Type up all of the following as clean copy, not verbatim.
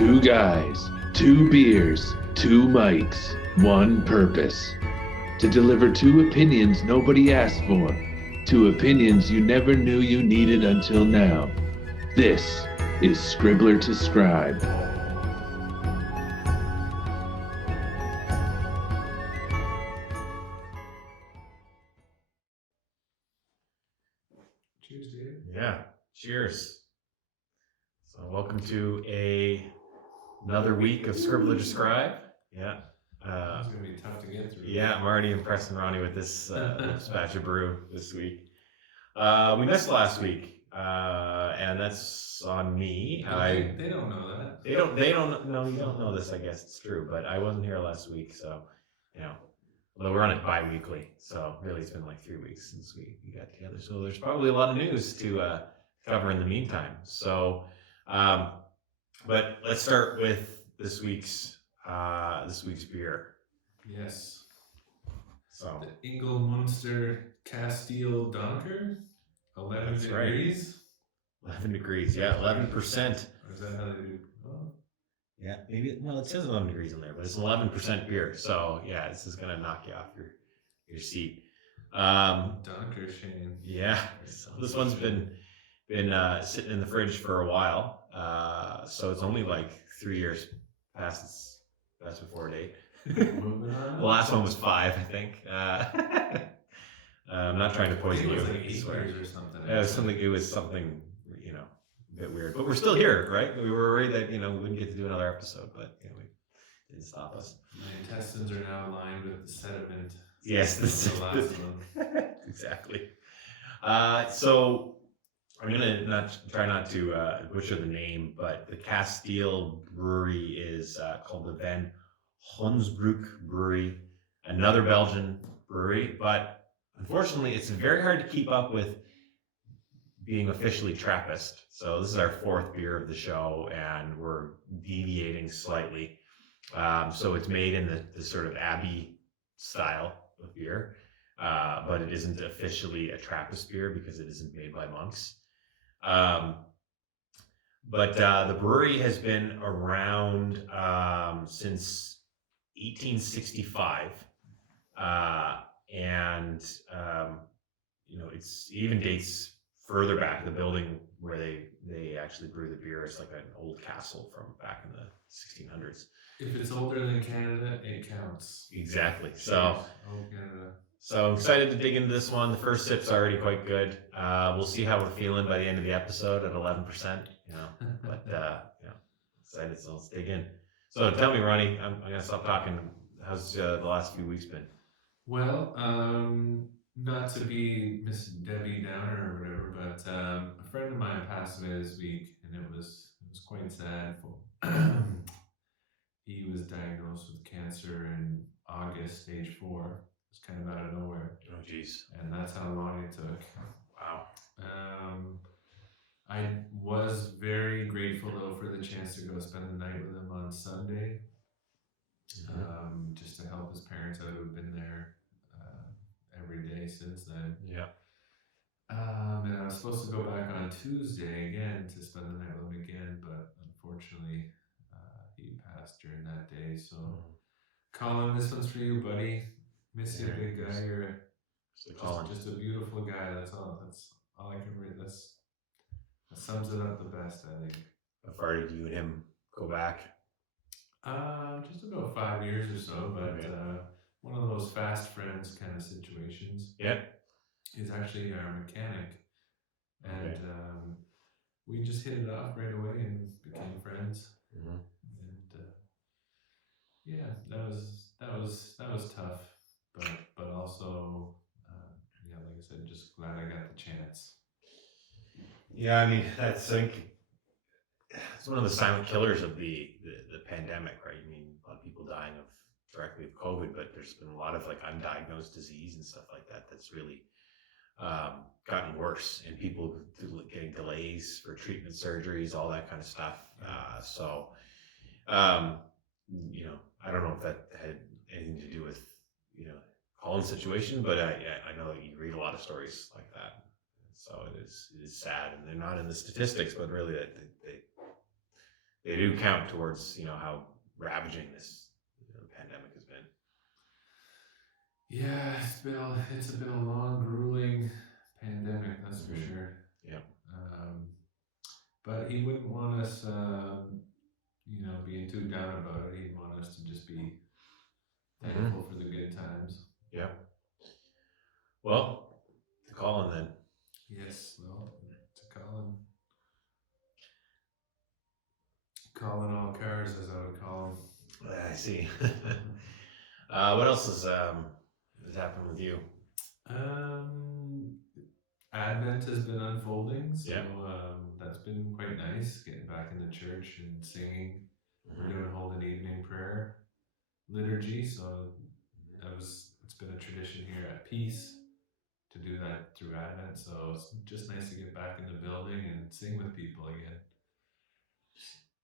Two guys, two beers, two mics, one purpose. To deliver two opinions nobody asked for. Two opinions you never knew you needed until now. This is Scribbler to Scribe. Cheers, dude. Yeah, cheers. So welcome to another week of Scribbler to Scribe. Yeah. It's going to be tough to get through. Yeah, I'm already impressing Ronnie with this batch of brew this week. We missed last week, and that's on me. They don't know that. They don't know. You don't know this, I guess it's true, but I wasn't here last week, so, although we're on it bi-weekly, so really it's been like 3 weeks since we got together. So there's probably a lot of news to cover in the meantime. So, but let's start with this week's beer. Yes. So The Inglemunster Kasteel Donker, 11 That's degrees. right. 11 degrees, yeah, 11%. Or is that how they do? Oh. Yeah, maybe. Well, it says 11 degrees in there, but it's 11% beer. So yeah, this is gonna knock you off your seat. Donker Shane. Yeah, so this one's been sitting in the fridge for a while. So it's only like 3 years past its best before date. Moving on. The last one was 5, I think. I'm not trying to poison you. It was like I 8 swear. years or something. Yeah, it was something, a bit weird. But we're still here, right? We were worried that, we wouldn't get to do another episode, but it didn't stop us. My intestines are now lined with the sediment. Yes, the last one. Exactly. So I'm gonna try not to butcher the name, but the Kasteel Brewery is called the Van Hunsbroek Brewery, another Belgian brewery, but unfortunately it's very hard to keep up with being officially Trappist. So this is our 4th beer of the show, and we're deviating slightly. So it's made in the sort of Abbey style of beer, but it isn't officially a Trappist beer because it isn't made by monks. But the brewery has been around since 1865, and it even dates further back. The building where they actually brew the beer is like an old castle from back in the 1600s. If it's older than Canada, it counts. Exactly. So, Oh, Canada. So I'm excited to dig into this one. The first sip's already quite good. We'll see how we're feeling by the end of the episode at 11%. But excited. So let's dig in. So tell me, Ronnie. I'm gonna stop talking. How's the last few weeks been? Well, not to be Miss Debbie Downer or whatever, but a friend of mine passed away this week, and it was quite sad. He was diagnosed with cancer in August, stage 4. It was kind of out of nowhere. Oh, geez. And that's how long it took. Wow. I was very grateful, though, for the chance to go spend the night with him on Sunday, just to help his parents out who've been there every day since then. Yeah. And I was supposed to go back on Tuesday again to spend the night with him again, but unfortunately, he passed during that day. So, Colin, this one's for you, buddy. Miss you, big guy. You're just a beautiful guy. That's all I can read. That sums it up the best, I think. How far did you and him go back? Just about 5 years or so, but one of those fast friends kind of situations. Yeah. He's actually our mechanic, and we just hit it off right away and became friends. Mm-hmm. And that was tough, but also like I said, just glad I got the chance. Yeah, I mean, I think it's one of the silent killers of the pandemic, right? I mean, a lot of people dying directly of COVID, but there's been a lot of like undiagnosed disease and stuff like that that's really gotten worse, and people getting delays for treatment, surgeries, all that kind of stuff. I don't know if that had anything to do with Colin's situation, but I know that you read a lot of stories like that. So it is sad, and they're not in the statistics, but really they do count towards, how ravaging this pandemic has been. Yeah, it's been a long, grueling pandemic, that's for sure. Yeah. But he wouldn't want us, being too down about it. He'd want us to just be thankful for the good times. Yeah. Well, to Colin then. Yes, well, to Colin. Colin all cars, as I would call him. I see. What else has happened with you? Advent has been unfolding, so Yeah. That's been quite nice. Getting back in the church and singing. We're holding evening prayer liturgy, so it's been a tradition here at Peace to do that through Advent. So it's just nice to get back in the building and sing with people again.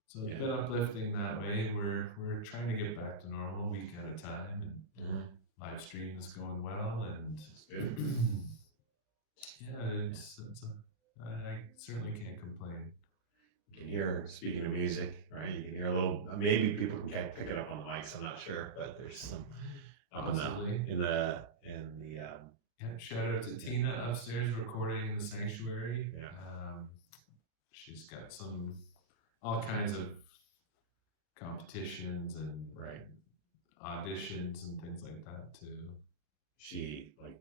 So it's been uplifting that way. We're trying to get back to normal, week at a time, and live stream is going well, and That's good. I certainly can't complain. You can hear, speaking of music, right? You can hear a little. Maybe people can pick it up on the mics. I'm not sure, but there's some up in the. Shout out to Tina upstairs recording in the sanctuary. Yeah. She's got all kinds of competitions and auditions and things like that too. She like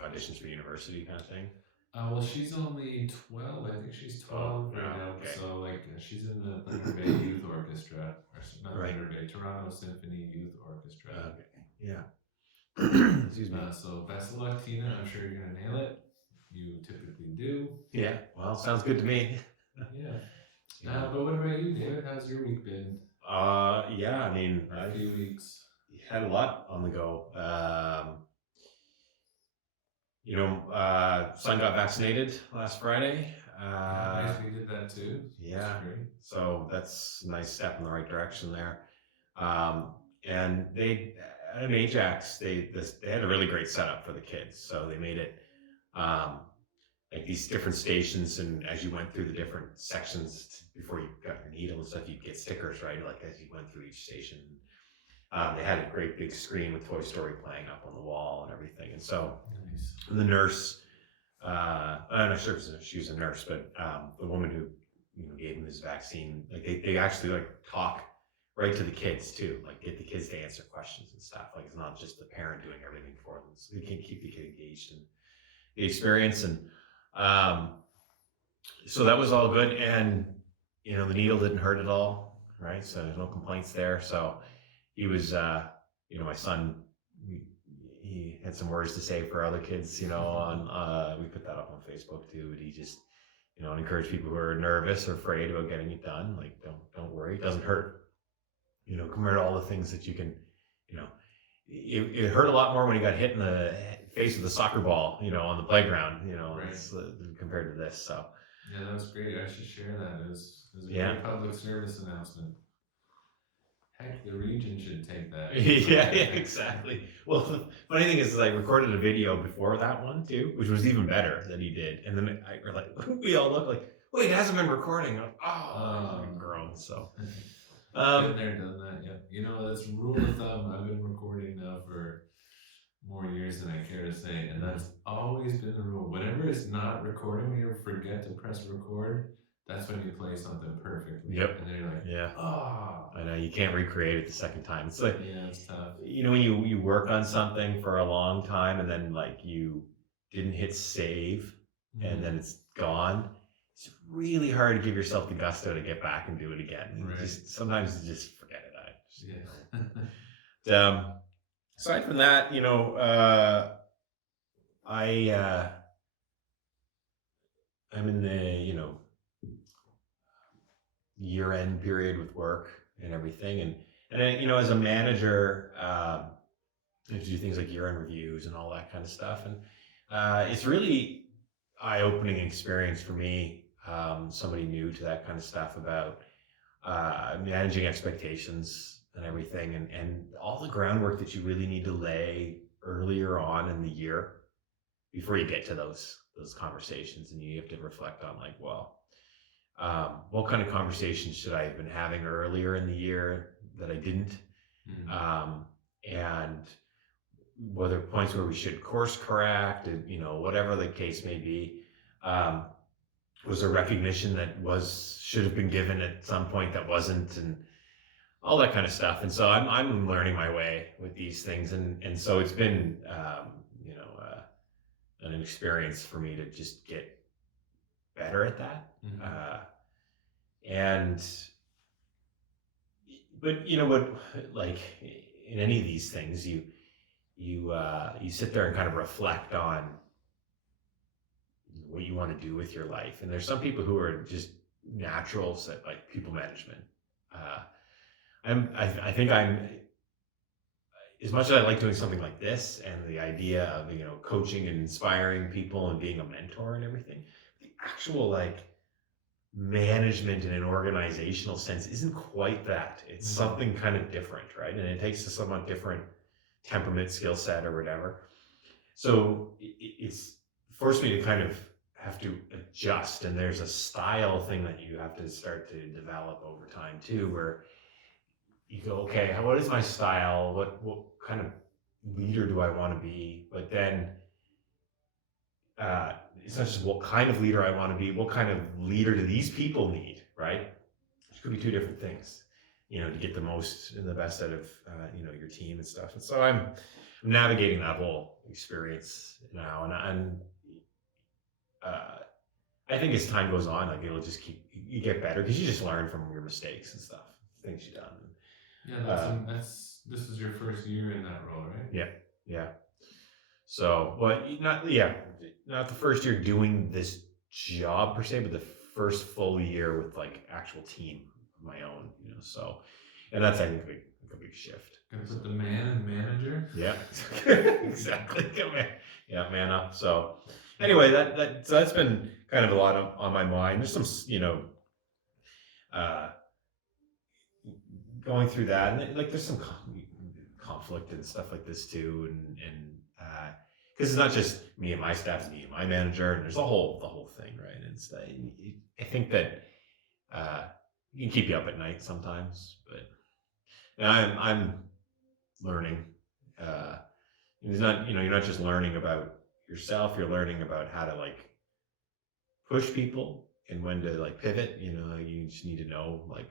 auditions for university kind of thing. Well, she's only 12. I think she's 12 right now. Okay. So she's in the Thunder Bay Youth Orchestra, or not Thunder Bay, Toronto Symphony Youth Orchestra. Okay. Yeah. Excuse me. So best of luck, Tina. I'm sure you're gonna nail it. You typically do. Yeah. Well, sounds good to me. Yeah. But what about you, David? How's your week been? Yeah. I mean, a few weeks. Had a lot on the go. Son got vaccinated last Friday. Nice, we did that too. Yeah. That's great. So that's a nice step in the right direction there. And they at an Ajax, they had a really great setup for the kids. So they made it like these different stations, and as you went through the different sections before you got your needle and stuff, you'd get stickers, right? Like as you went through each station. They had a great big screen with Toy Story playing up on the wall and everything. And so the nurse, I'm not sure if she was a nurse, but the woman who gave him his vaccine, like they actually talk right to the kids too, like get the kids to answer questions and stuff. Like it's not just the parent doing everything for them. So they can keep the kid engaged in the experience. And so that was all good. And, the needle didn't hurt at all, right? So there's no complaints there. So he was, my son, he had some words to say for other kids, on, we put that up on Facebook too, but he just, encourage people who are nervous or afraid about getting it done. Like, don't worry, it doesn't hurt. Compared to all the things that you can, it hurt a lot more when he got hit in the face with a soccer ball, on the playground, compared to this. So. Yeah, that was great. I should share that. It was a great public service announcement. Heck, the region should take that. yeah, exactly. Well, the funny thing is I recorded a video before that one too, which was even better than he did. And then we all look like, wait, it hasn't been recording. I'm like, grown. So. Been there, done that. Yeah. That's rule of thumb. I've been recording now for more years than I care to say, and that's always been the rule. Whenever it's not recording, when you forget to press record, that's when you play something perfectly. Yep. And then you're like, I know, you can't recreate it the second time. It's like, it's tough. When you work on something for a long time and then you didn't hit save and then it's gone, it's really hard to give yourself the gusto to get back and do it again. Right. Sometimes you just forget it. Aside from that, I'm in the, year-end period with work and everything. And as a manager, I have to do things like year-end reviews and all that kind of stuff. And it's really eye-opening experience for me, somebody new to that kind of stuff, about managing expectations and everything, and all the groundwork that you really need to lay earlier on in the year before you get to those conversations, and you have to reflect on What kind of conversations should I have been having earlier in the year that I didn't? And were there points where we should course correct, and, whatever the case may be. Was there recognition that should have been given at some point that wasn't, and all that kind of stuff. And so I'm learning my way with these things, and so it's been an experience for me to just get better at that. But what, like in any of these things, you sit there and kind of reflect on what you want to do with your life. And there's some people who are just naturals at like people management. I think I'm, as much as I like doing something like this and the idea of, coaching and inspiring people and being a mentor and everything, the actual like management in an organizational sense isn't quite that. It's something kind of different, right? And it takes a somewhat different temperament, skill set, or whatever. So it's forced me to kind of have to adjust, and there's a style thing that you have to start to develop over time too, where you go, okay, what is my style? What kind of leader do I want to be? But then it's not just what kind of leader I want to be, what kind of leader do these people need, right? Which could be two different things, to get the most and the best out of, your team and stuff. And so I'm navigating that whole experience now. And I think as time goes on, like it'll just you get better because you just learn from your mistakes and stuff, things you've done. Yeah, this is your first year in that role, right? Yeah. So, not the first year doing this job per se, but the first full year with like actual team of my own, so, and that's, I think, a big shift. Gonna put the man in manager? Yeah, exactly. Man up. So anyway, so that's been kind of a lot on my mind. There's some, going through that, and like there's some conflict and stuff like this too, and because it's not just me and my staff, it's me and my manager, and there's the whole thing, right? And it's I think that it can keep you up at night sometimes, but I'm learning. It's not, you're not just learning about yourself, you're learning about how to like push people and when to like pivot. You just need to know like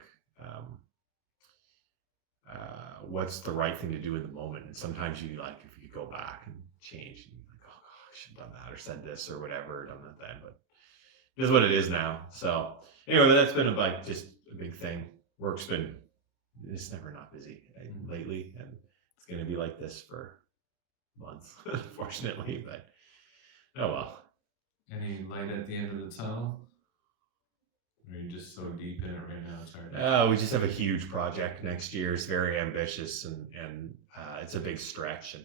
what's the right thing to do in the moment. And sometimes you like, if you go back and change, and you're like, oh God, I should have done that or said this or whatever, done that then, but it is what it is now. So anyway, that's been just a big thing. It's never not busy lately, and it's going to be like this for months, unfortunately, but oh well. Any light at the end of the tunnel? Or are you just so deep in it right now it's hard? We just have a huge project next year. It's very ambitious, and it's a big stretch. And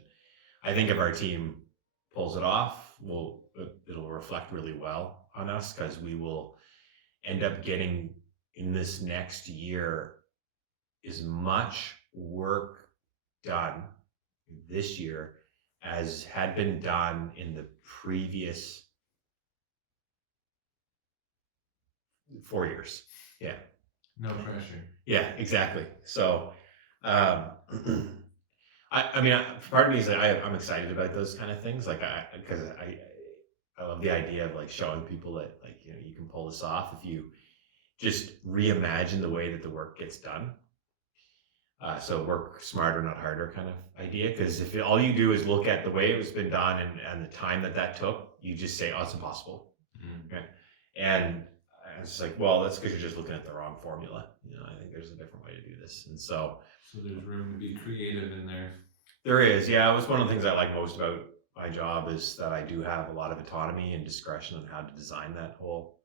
I think if our team pulls it off, it'll reflect really well on us, because we will end up getting in this next year as much work done this year as had been done in the previous 4 years. Yeah. No pressure. Yeah, exactly. So, I mean, part of me is that I'm excited about those kind of things, like because I love the idea of like showing people that like you can pull this off if you just reimagine the way that the work gets done. So work smarter, not harder kind of idea. Because if all you do is look at the way it was been done and the time that took, you just say, oh, it's impossible. Okay. And it's like, well, that's because you're just looking at the wrong formula. I think there's a different way to do this. And so there's room to be creative in there. There is. Yeah. It was one of the things I like most about my job, is that I do have a lot of autonomy and discretion on how to design that whole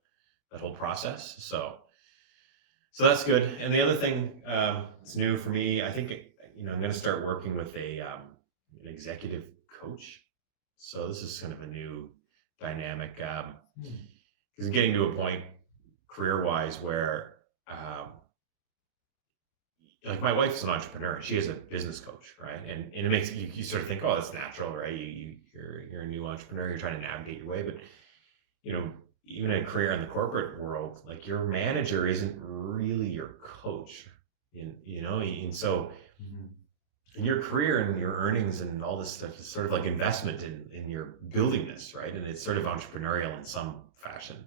process. So that's good. And the other thing that's new for me, I think, I'm going to start working with an executive coach. So this is kind of a new dynamic, because I'm getting to a point career-wise where, like my wife's an entrepreneur. She is a business coach, right? And it makes you sort of think, oh, that's natural, right? You're a new entrepreneur. You're trying to navigate your way, but even a career in the corporate world, like your manager isn't really your coach, and so in your career and your earnings and all this stuff is sort of like investment in your building this, right? And it's sort of entrepreneurial in some fashion.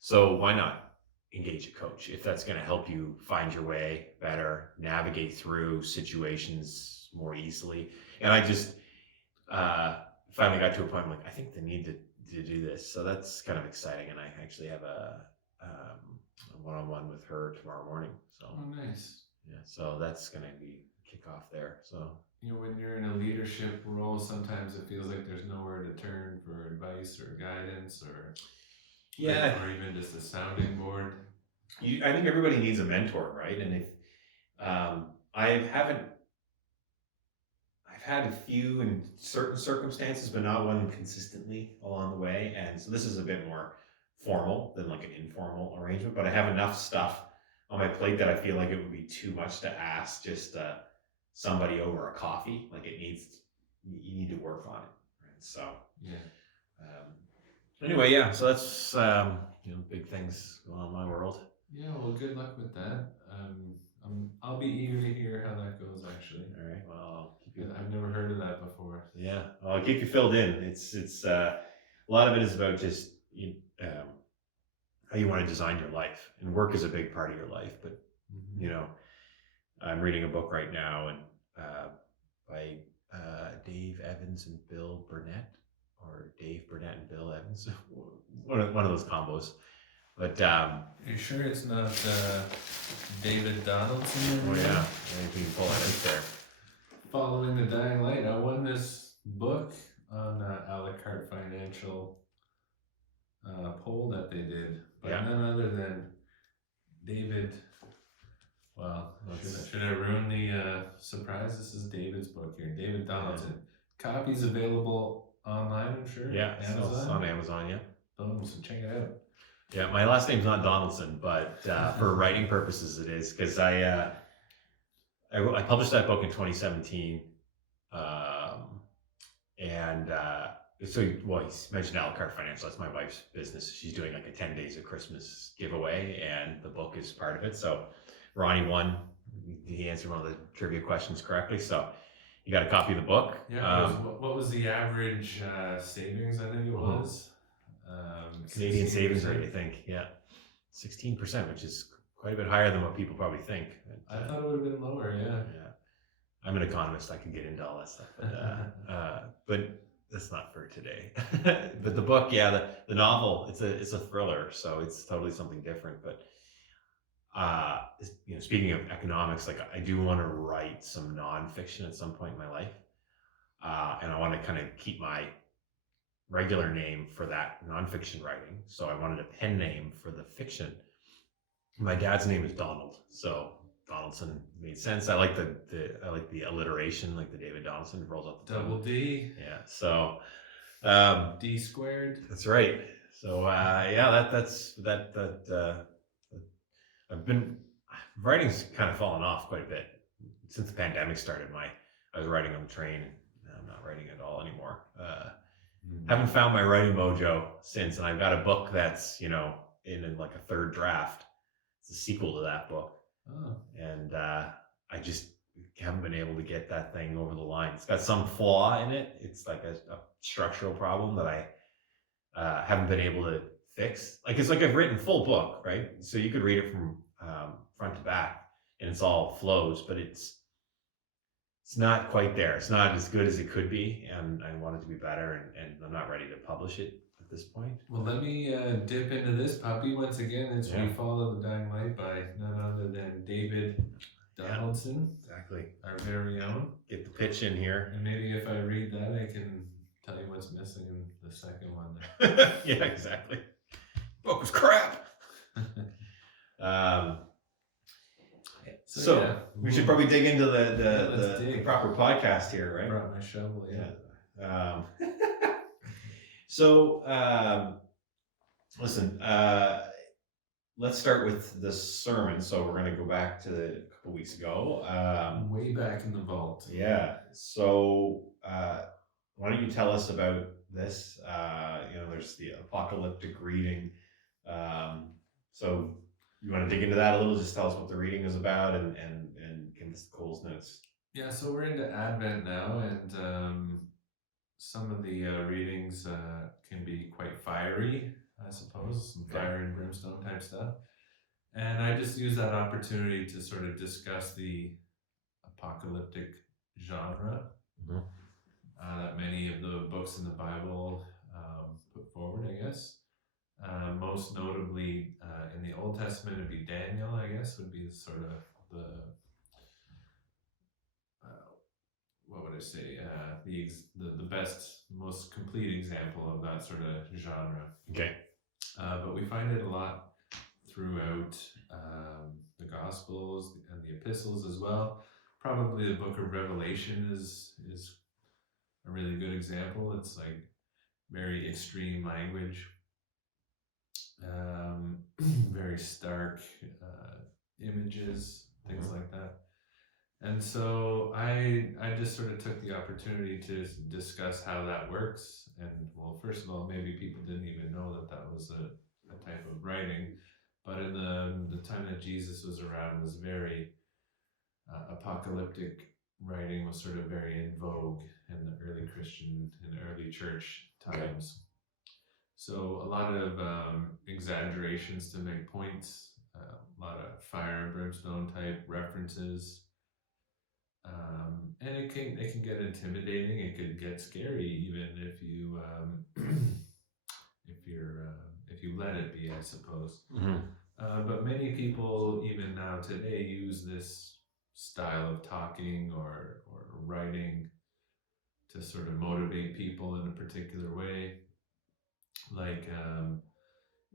So why not engage a coach if that's going to help you find your way better, navigate through situations more easily? And I just finally got to a point where I'm like, I think they need to do this. So that's kind of exciting. And I actually have a one-on-one with her tomorrow morning. So nice. Yeah, so that's going to be kick off there. So when you're in a leadership role, sometimes it feels like there's nowhere to turn for advice or guidance or even just a sounding board. I think everybody needs a mentor, right? And if I've had a few in certain circumstances, but not one consistently along the way. And so this is a bit more formal than like an informal arrangement, but I have enough stuff on my plate that I feel like it would be too much to ask just somebody over a coffee. Like you need to work on it, right? So anyway, so that's big things going on in my world. Yeah, well, good luck with that. I'll be eager to hear how that goes. Actually, all right. Well, I've never heard of that before. Yeah, I'll keep you filled in. It's a lot of it is about just how you want to design your life, and work is a big part of your life. But I'm reading a book right now, and by Dave Evans and Bill Burnett, or Dave Burnett and Bill Evans, one of those combos. But are you sure it's not David Donaldson? Oh yeah, you can pull it out there. Following the Dying Light, I won this book on a la carte financial poll that they did, but none other than David. Well, should I ruin the surprise? This is David's book here, David Donaldson. Copies available online, I'm sure. Yeah, Amazon. It's on Amazon. Yeah. So check it out. Yeah, my last name's not Donaldson, but for writing purposes, it is, because I published that book in 2017, so you mentioned a la carte financial. That's my wife's business. She's doing like a 10 days of Christmas giveaway, and the book is part of it. So Ronnie won. He answered one of the trivia questions correctly. So you got a copy of the book. Yeah. What was the average savings? I think it was. Canadian savings rate, I think. Yeah. 16%, which is quite a bit higher than what people probably think. I thought it would have been lower, yeah. I'm an economist. I can get into all that stuff, but that's not for today. But the book, the novel, it's a thriller, so it's totally something different. But speaking of economics, like I do want to write some nonfiction at some point in my life, and I want to kind of keep my regular name for that nonfiction writing. So I wanted a pen name for the fiction. My dad's name is Donald, so Donaldson made sense. I like the alliteration, like the David Donaldson rolls off the tongue. Double D. Yeah. So D squared. That's right. So I've been writing's kind of fallen off quite a bit since the pandemic started. I was writing on the train. I'm not writing at all anymore. Haven't found my writing mojo since, and I've got a book that's in like a third draft. It's a sequel to that book. And I just haven't been able to get that thing over the line. It's got some flaw in it. It's like a structural problem that I haven't been able to fix. Like it's like I've written full book, right? So you could read it from front to back, and it's all flows, but it's not quite there. It's not as good as it could be, and I want it to be better, and I'm not ready to publish it at this point. Well, let me dip into this puppy once again. It's We Follow the Dying Light by none other than David Donaldson. Exactly. Our very own. Get the pitch in here. And maybe if I read that, I can tell you what's missing in the second one. Yeah, exactly. Book was crap. So we should probably dig into the proper podcast here, right? Brought my shovel, Listen, let's start with the sermon. So we're going to go back to a couple weeks ago. Way back in the vault. Yeah. So why don't you tell us about this. There's the Apocalyptic Reading. So you want to dig into that a little? Just tell us what the reading is about and give us Cole's notes. Yeah, so we're into Advent now, and some of the readings can be quite fiery, I suppose, some fire and brimstone type stuff. And I just use that opportunity to sort of discuss the apocalyptic genre that many of the books in the Bible put forward, I guess. Most notably in the Old Testament, it'd be Daniel, I guess, would be sort of the what would I say? The best, most complete example of that sort of genre. Okay. But we find it a lot throughout the Gospels and the Epistles as well. Probably the Book of Revelation is a really good example. It's like very extreme language, very stark images, things like that. And so I just sort of took the opportunity to discuss how that works. And well, first of all, maybe people didn't even know that was a type of writing. But in the time that Jesus was around, was very apocalyptic writing was sort of very in vogue in the early Christian and early church times. So a lot of exaggerations to make points, a lot of fire and brimstone type references. And it can get intimidating. It could get scary even if you if you let it be, I suppose. But many people even now today use this style of talking or writing to sort of motivate people in a particular way. Like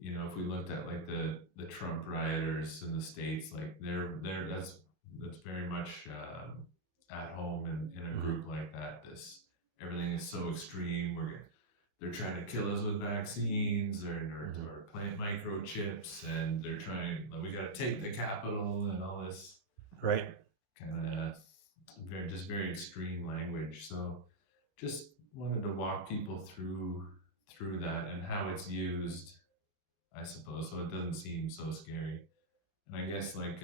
if we looked at like the Trump rioters in the States, like that's very much at home in a group like that. Everything is so extreme. They're trying to kill us with vaccines or plant microchips, and we got to take the Capitol and all this right kind of very extreme language. So just wanted to walk people through that and how it's used, I suppose, so it doesn't seem so scary. And I guess like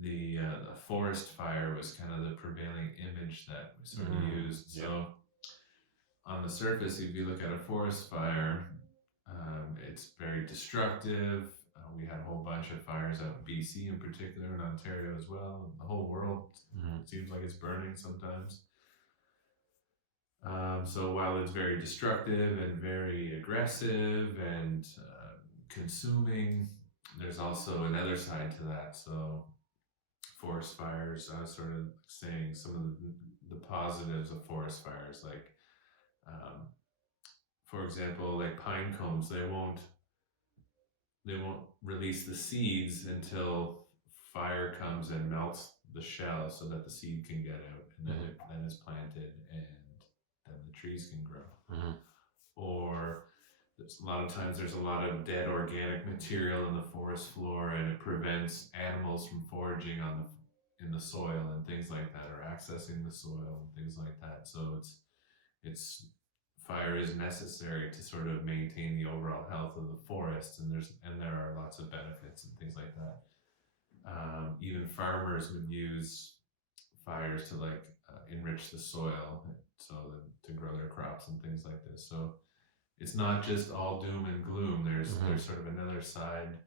the forest fire was kind of the prevailing image that we sort of used. So on the surface, if you look at a forest fire, it's very destructive. We had a whole bunch of fires out in BC in particular, in Ontario as well. The whole world seems like it's burning sometimes. So while it's very destructive and very aggressive and consuming, there's also another side to that. So forest fires, I was sort of saying some of the positives of forest fires, like for example, like pine cones, they won't release the seeds until fire comes and melts the shell so that the seed can get out, and then then it's planted and then the trees can grow. Or a lot of times there's a lot of dead organic material in the forest floor, and it prevents animals from foraging in the soil and things like that, or accessing the soil and things like that. So it's fire is necessary to sort of maintain the overall health of the forest, and there are lots of benefits and things like that. Even farmers would use fires to enrich the soil, so to grow their crops and things like this. So it's not just all doom and gloom. There's sort of another side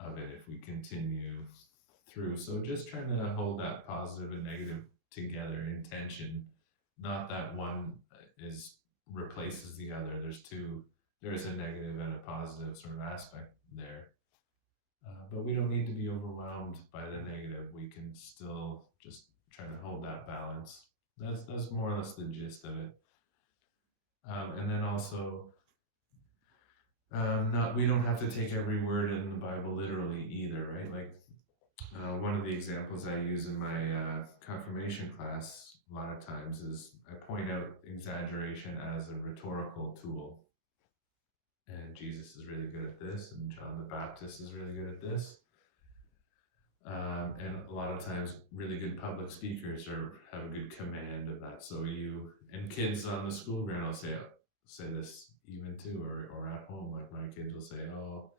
of it if we continue through. So just trying to hold that positive and negative together in tension. Not that one replaces the other. There is a negative and a positive sort of aspect there. But we don't need to be overwhelmed by the negative. We can still just try to hold that balance. That's more or less the gist of it. And then also, we don't have to take every word in the Bible literally either, right? Like one of the examples I use in my confirmation class a lot of times is I point out exaggeration as a rhetorical tool. And Jesus is really good at this, and John the Baptist is really good at this. And a lot of times, really good public speakers have a good command of that. So and kids on the school ground will say this even too, or at home. Like my kids will say, "Oh,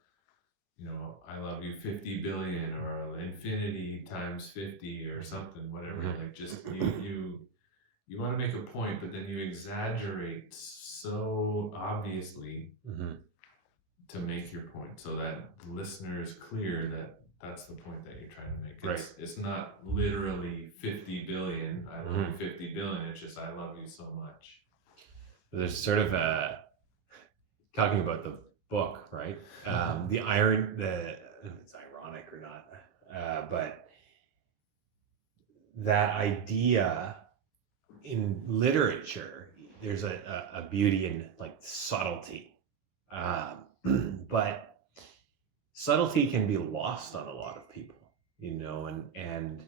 I love you 50 billion, or infinity times 50, or something, whatever." Like, just you want to make a point, but then you exaggerate so obviously to make your point, so that the listener is clear that that's the point that you're trying to make. Right. It's not literally 50 billion. I love you 50 billion. It's just, I love you so much. There's sort of talking about the book, right? The iron, it's ironic or not, but that idea in literature, there's a beauty in like subtlety, but subtlety can be lost on a lot of people, and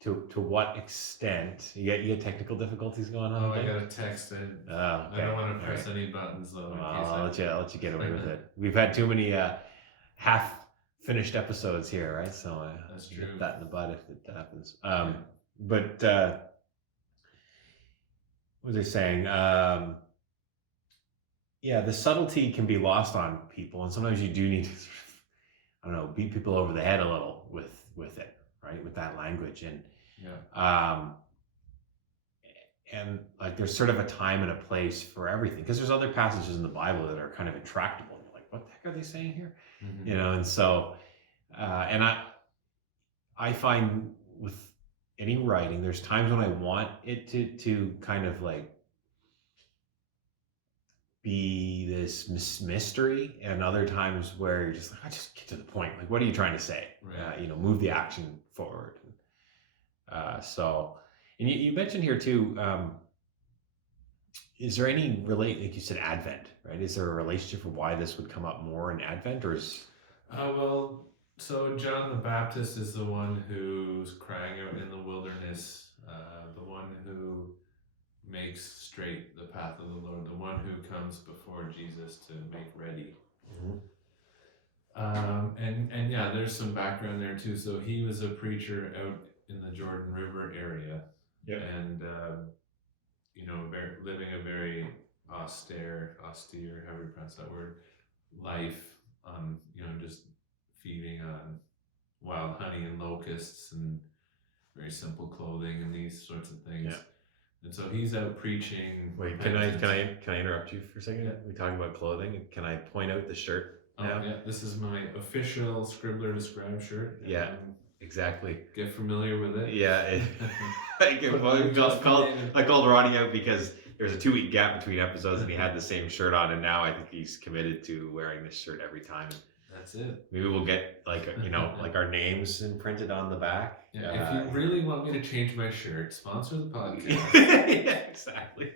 to what extent you get technical difficulties going on? Oh, I got a text in. Okay. I don't want to press any buttons though. I'll let you get away with it. We've had too many half finished episodes here, right? So that's true. Nip that in the bud if it happens. But what was I saying? Yeah, the subtlety can be lost on people, and sometimes you do need to, I don't know, beat people over the head a little with it, right? With that language, and and like there's sort of a time and a place for everything, because there's other passages in the Bible that are kind of intractable. And you're like, what the heck are they saying here? And so, and I find with any writing, there's times when I want it to kind of like be this mystery, and other times where you're just like, I just get to the point. Like, what are you trying to say? Right. Move the action forward. So, and you mentioned here too, is there any like you said, Advent, right? Is there a relationship for why this would come up more in Advent, or is? Well, so John the Baptist is the one who's crying out in the wilderness, the one who makes straight the path of the Lord, the one who comes before Jesus to make ready. And yeah, there's some background there too. So he was a preacher out in the Jordan River area, and living a very austere, however you pronounce that word, life on, just feeding on wild honey and locusts and very simple clothing and these sorts of things. And so he's out preaching. Wait, can I interrupt you for a second? We talking about clothing. Can I point out the shirt now? Yeah, this is my official Scribbler to Scribe shirt. Yeah, exactly. Get familiar with it. Yeah, I called Ronnie out because there's a 2-week gap between episodes, and he had the same shirt on, and now I think he's committed to wearing this shirt every time. That's it. Maybe we'll get like like our names imprinted on the back. Yeah, if you really want me to change my shirt, sponsor the podcast. Yeah, exactly.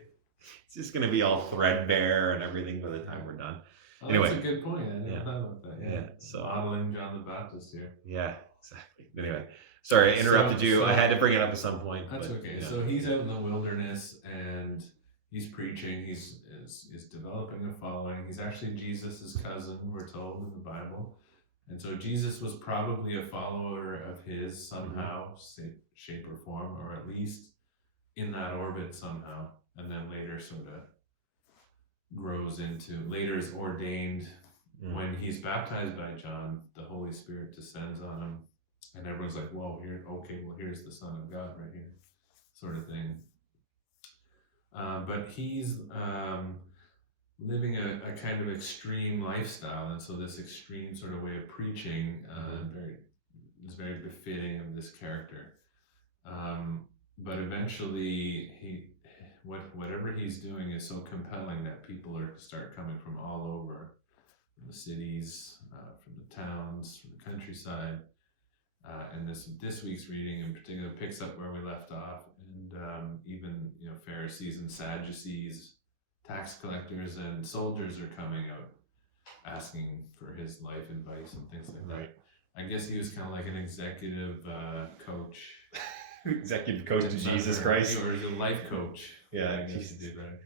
It's just gonna be all threadbare and everything by the time we're done. Anyway, that's a good point. I never thought about that. Yeah, so modeling John the Baptist here. Yeah, exactly. Anyway, sorry, I interrupted you. I had to bring it up at some point. That's okay. So he's out in the wilderness and he's preaching. He's developing a following. He's actually Jesus's cousin, we're told in the Bible. And so Jesus was probably a follower of his somehow, shape or form, or at least in that orbit somehow. And then later sort of later is ordained. When he's baptized by John, the Holy Spirit descends on him. And everyone's like, whoa, here's the Son of God right here, sort of thing. But he's living a kind of extreme lifestyle, and so this extreme sort of way of preaching is very befitting of this character. But eventually, whatever he's doing is so compelling that people start coming from all over, from the cities, from the towns, from the countryside. And this week's reading in particular picks up where we left off, and even Pharisees and Sadducees, tax collectors and soldiers are coming out asking for his life advice and things like that. I guess he was kind of like an executive coach. Executive coach to Jesus Christ. Or a life coach. Yeah, Jesus. Right.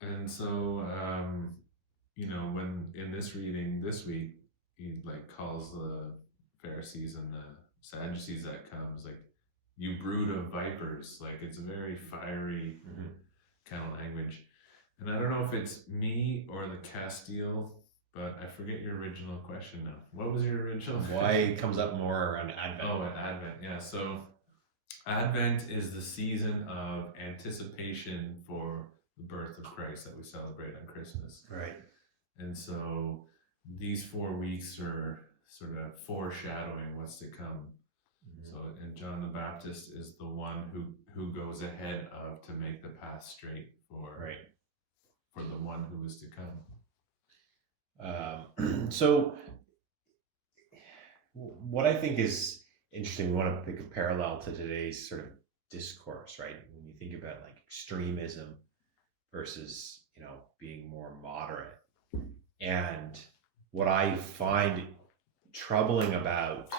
And so, when in this reading this week, he like calls the Pharisees and the Sadducees that comes like, you brood of vipers. Like it's a very fiery kind of language. And I don't know if it's me or the Kasteel, but I forget your original question now. What was your original Why it comes up more around Advent? Oh, at Advent, yeah. So Advent is the season of anticipation for the birth of Christ that we celebrate on Christmas. Right. And so these 4 weeks are sort of foreshadowing what's to come. So, and John the Baptist is the one who goes ahead of to make the path straight for the one who is to come. So what I think is interesting, we want to pick a parallel to today's sort of discourse, right? When you think about like extremism versus, being more moderate. And what I find troubling about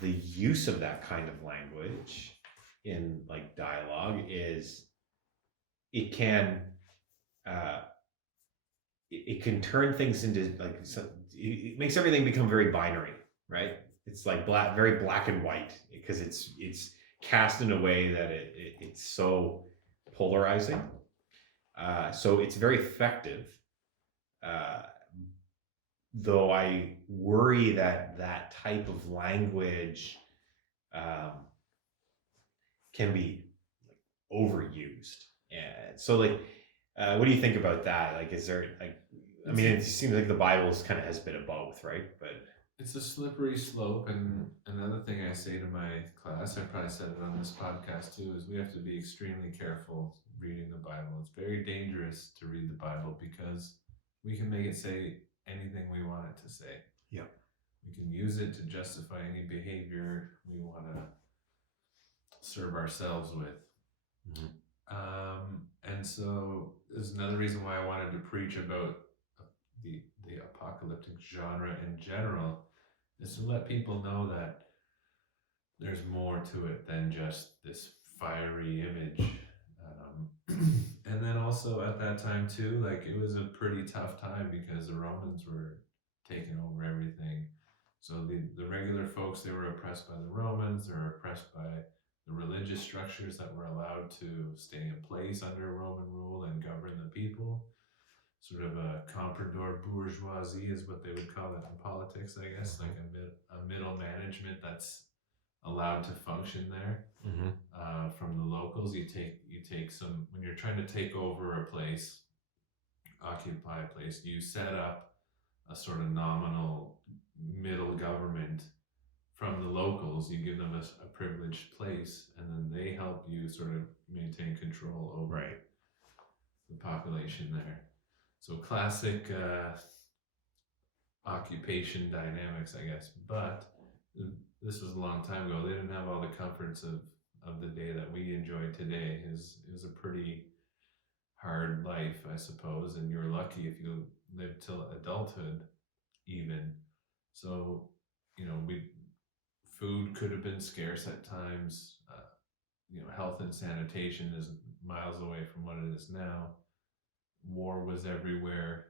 the use of that kind of language in like dialogue is it can turn things into like, it makes everything become very binary, right? It's like very black and white because it's cast in a way that it's so polarizing. So it's very effective. Though I worry that type of language can be overused. And so what do you think about that? Like, is there it seems like the Bible kind of has a bit of both, right? But it's a slippery slope. And another thing I say to my class, I probably said it on this podcast too, is we have to be extremely careful reading the Bible. It's very dangerous to read the Bible because we can make it say anything we want it to say. Yeah. We can use it to justify any behavior we want to serve ourselves with. And so there's another reason why I wanted to preach about the apocalyptic genre in general, is to let people know that there's more to it than just this fiery image. And then also at that time too, like it was a pretty tough time because the Romans were taking over everything. So the regular folks, they were oppressed by the Romans, they were oppressed by the religious structures that were allowed to stay in place under Roman rule and govern the people. Sort of a comprador bourgeoisie is what they would call it in politics, I guess, like a middle management that's allowed to function there. From the locals, you take some, when you're trying to take over a place, occupy a place, you set up a sort of nominal middle government from the locals. You give them a privileged place, and then they help you sort of maintain control over the population there. So classic occupation dynamics, I guess. But this was a long time ago. They didn't have all the comforts of the day that we enjoy today. It was a pretty hard life, I suppose, and you're lucky if you lived till adulthood even. So, food could have been scarce at times. Health and sanitation is miles away from what it is now. War was everywhere,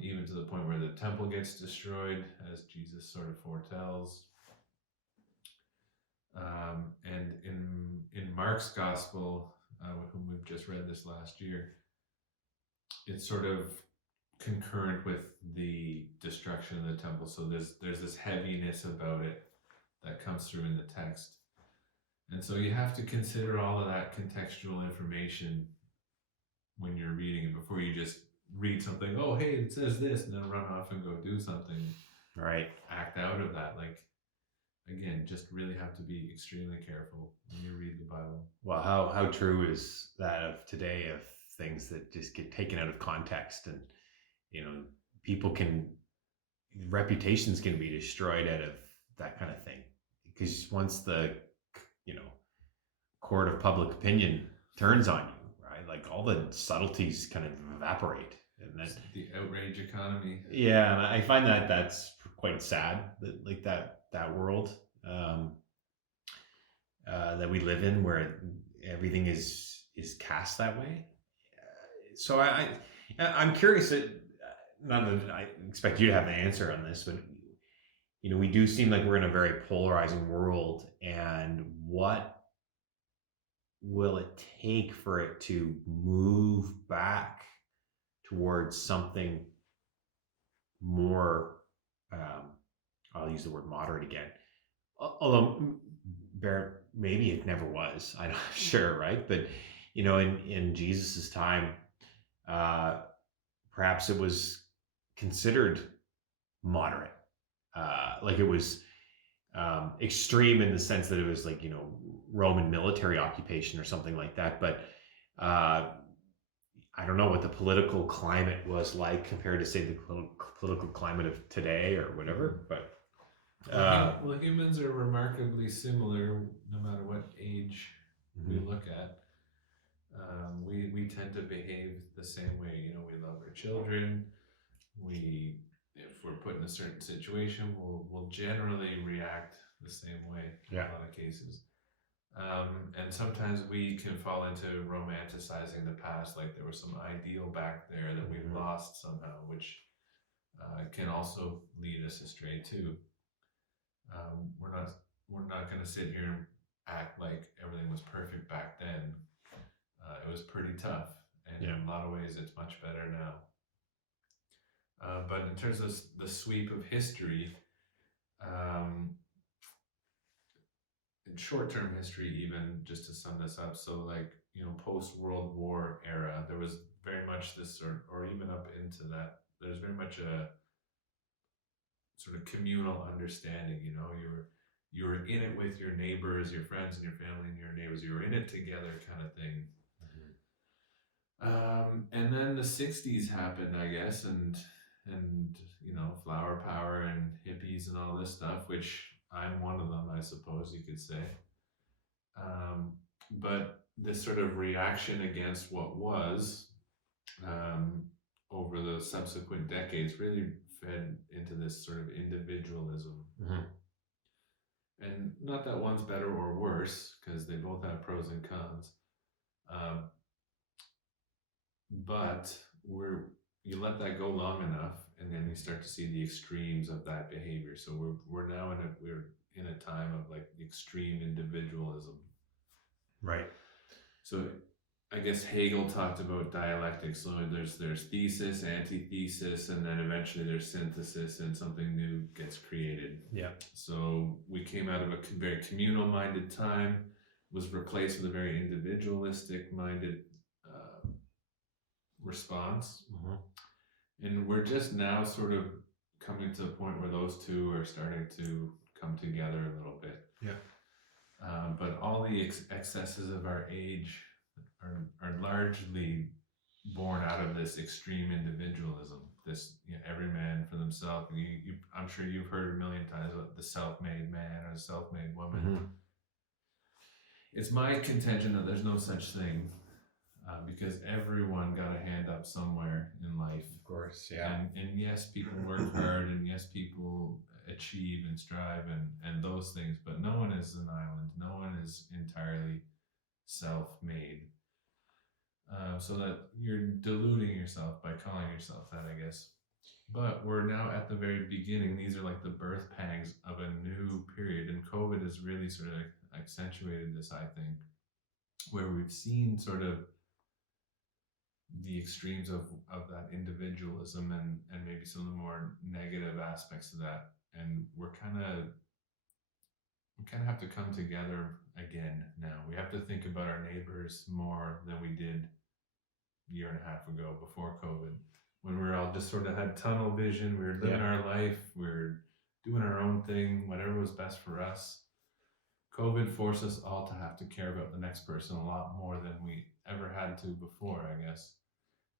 even to the point where the temple gets destroyed, as Jesus sort of foretells. And in Mark's gospel, whom we've just read this last year, it's sort of concurrent with the destruction of the temple. So there's this heaviness about it that comes through in the text. And so you have to consider all of that contextual information when you're reading it before you just read something, oh, hey, it says this, and then run off and go do something. Right. Act out of that. Like, again, just really have to be extremely careful when you read the Bible. Well, how true is that of today, of things that just get taken out of context, and reputations can be destroyed out of that kind of thing, because once the court of public opinion turns on you, right, like all the subtleties kind of evaporate, and then the outrage economy. Yeah, and I find that's quite sad, that like that world that we live in, where everything is cast that way. So I'm curious. not that I expect you to have an answer on this, but we do seem like we're in a very polarizing world, and what will it take for it to move back towards something more, I'll use the word moderate again, although maybe it never was, I'm not sure, right? But in Jesus's time, perhaps it was considered moderate, like it was extreme in the sense that it was like Roman military occupation or something like that. But I don't know what the political climate was like compared to, say, the political climate of today or whatever. But well, humans are remarkably similar no matter what age we look at. We tend to behave the same way. We love our children. If we're put in a certain situation, we'll generally react the same way in a lot of cases. And sometimes we can fall into romanticizing the past, like there was some ideal back there that we've lost somehow, which can also lead us astray too. We're not going to sit here and act like everything was perfect back then. It was pretty tough, and in a lot of ways, it's much better now. But in terms of the sweep of history, in short-term history, even just to sum this up, so like post-World War era, there was very much this or even up into that, there's very much a sort of communal understanding. You were in it with your neighbors, your friends, and your family, and your neighbors. You were in it together, kind of thing. And then the '60s happened, I guess, and flower power and hippies and all this stuff, which I'm one of them, I suppose you could say. But this sort of reaction against what was, over the subsequent decades, really fed into this sort of individualism. And not that one's better or worse, because they both have pros and cons. But you let that go long enough, and then you start to see the extremes of that behavior. So we're now in a time of like extreme individualism. Right. So I guess Hegel talked about dialectics. So there's thesis, antithesis, and then eventually there's synthesis, and something new gets created. Yeah. So we came out of a very communal-minded time, was replaced with a very individualistic-minded response. And we're just now sort of coming to a point where those two are starting to come together a little bit. Yeah. But all the excesses of our age are largely born out of this extreme individualism. This every man for themselves. I'm sure you've heard a million times about the self-made man or the self-made woman. It's my contention that there's no such thing. Because everyone got a hand up somewhere in life. Of course, yeah. And yes, people work hard, and yes, people achieve and strive and those things, but no one is an island. No one is entirely self-made. So that you're deluding yourself by calling yourself that, I guess. But we're now at the very beginning. These are like the birth pangs of a new period, and COVID has really sort of accentuated this, I think, where we've seen sort of the extremes of that individualism and maybe some of the more negative aspects of that. And we kind of have to come together again now. We have to think about our neighbors more than we did a year and a half ago before COVID, when we were all just sort of had tunnel vision. We were living our life. We were doing our own thing, whatever was best for us. COVID forced us all to have to care about the next person a lot more than we ever had to before, I guess.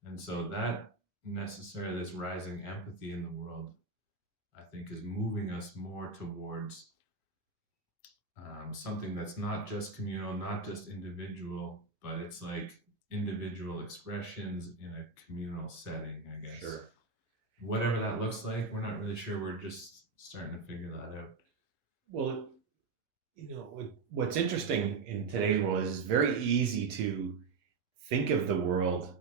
And so that necessarily, this rising empathy in the world, I think, is moving us more towards something that's not just communal, not just individual, but it's like individual expressions in a communal setting, I guess. Sure. Whatever that looks like, we're not really sure. We're just starting to figure that out. Well, what's interesting in today's world is it's very easy to think of the world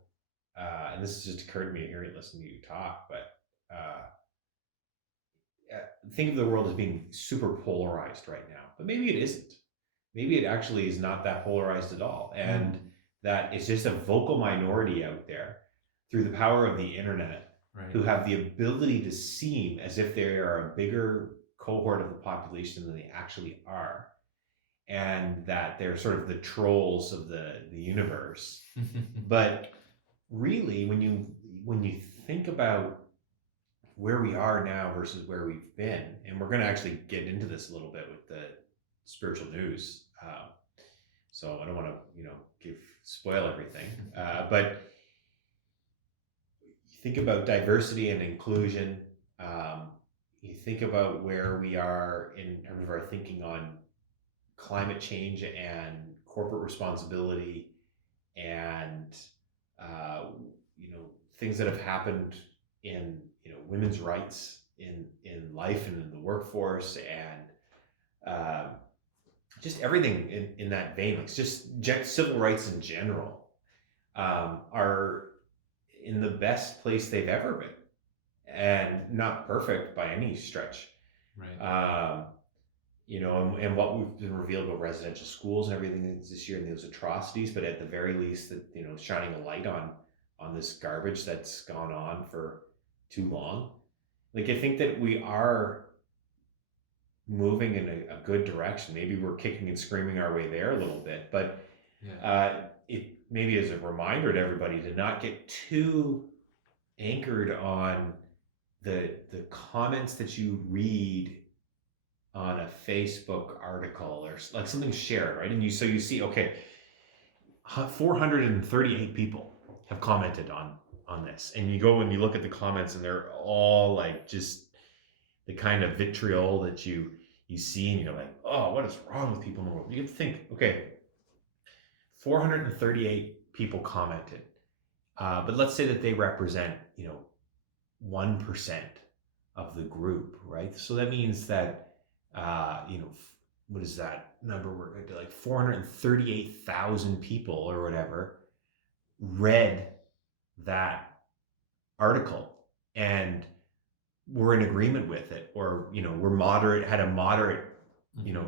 and this has just occurred to me hearing, listening to you talk, but think of the world as being super polarized right now, but maybe it isn't. Maybe it actually is not that polarized at all, and that it's just a vocal minority out there through the power of the internet who have the ability to seem as if they are a bigger cohort of the population than they actually are, and that they're sort of the trolls of the universe. But really, when you think about where we are now versus where we've been, and we're going to actually get into this a little bit with the spiritual news, so I don't want to spoil everything, but you think about diversity and inclusion. You think about where we are in terms of our thinking on climate change and corporate responsibility, and things that have happened in women's rights in life and in the workforce, and just everything in that vein. It's just civil rights in general are in the best place they've ever been, and not perfect by any stretch. Right. And what we've been revealed about residential schools and everything this year and those atrocities, but at the very least, that shining a light on this garbage that's gone on for too long. Like, I think that we are moving in a good direction. Maybe we're kicking and screaming our way there a little bit, but it maybe is a reminder to everybody to not get too anchored on the comments that you read on a Facebook article or like something shared, right? And you see, okay, 438 people have commented on this, and you go and you look at the comments, and they're all like just the kind of vitriol that you see, and you're like, oh, what is wrong with people in the world? You get to think, okay, 438 people commented, but let's say that they represent 1% of the group, right? So that means that what is that number? We're going to like 438,000 people or whatever read that article and were in agreement with it, or had a moderate,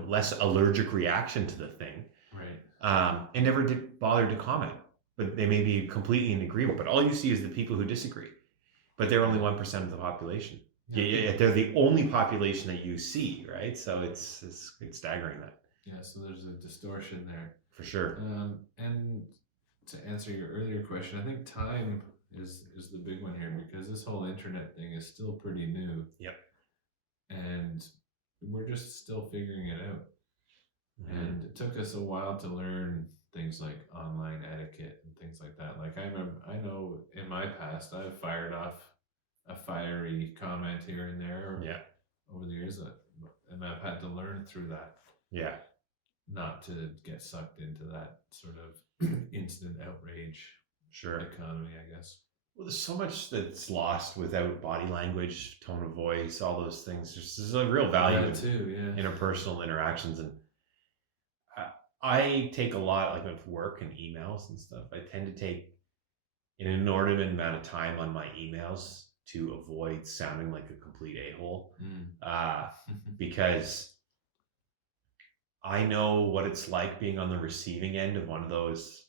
less allergic reaction to the thing, right? And never did bother to comment, but they may be completely in agreement. But all you see is the people who disagree, but they're only 1% of the population. Yeah, they're the only population that you see, right? So it's staggering that. Yeah, so there's a distortion there. For sure. And to answer your earlier question, I think time is the big one here, because this whole internet thing is still pretty new. Yep. And we're just still figuring it out. Mm-hmm. And it took us a while to learn things like online etiquette and things like that. Like I know in my past, I've fired off a fiery comment here and there over the years, and I've had to learn through that. Yeah. Not to get sucked into that sort of instant outrage economy, I guess. Well, there's so much that's lost without body language, tone of voice, all those things. There's a real value in interpersonal interactions. And I take a lot, like with work and emails and stuff, I tend to take an inordinate amount of time on my emails to avoid sounding like a complete a-hole, because I know what it's like being on the receiving end of one of those,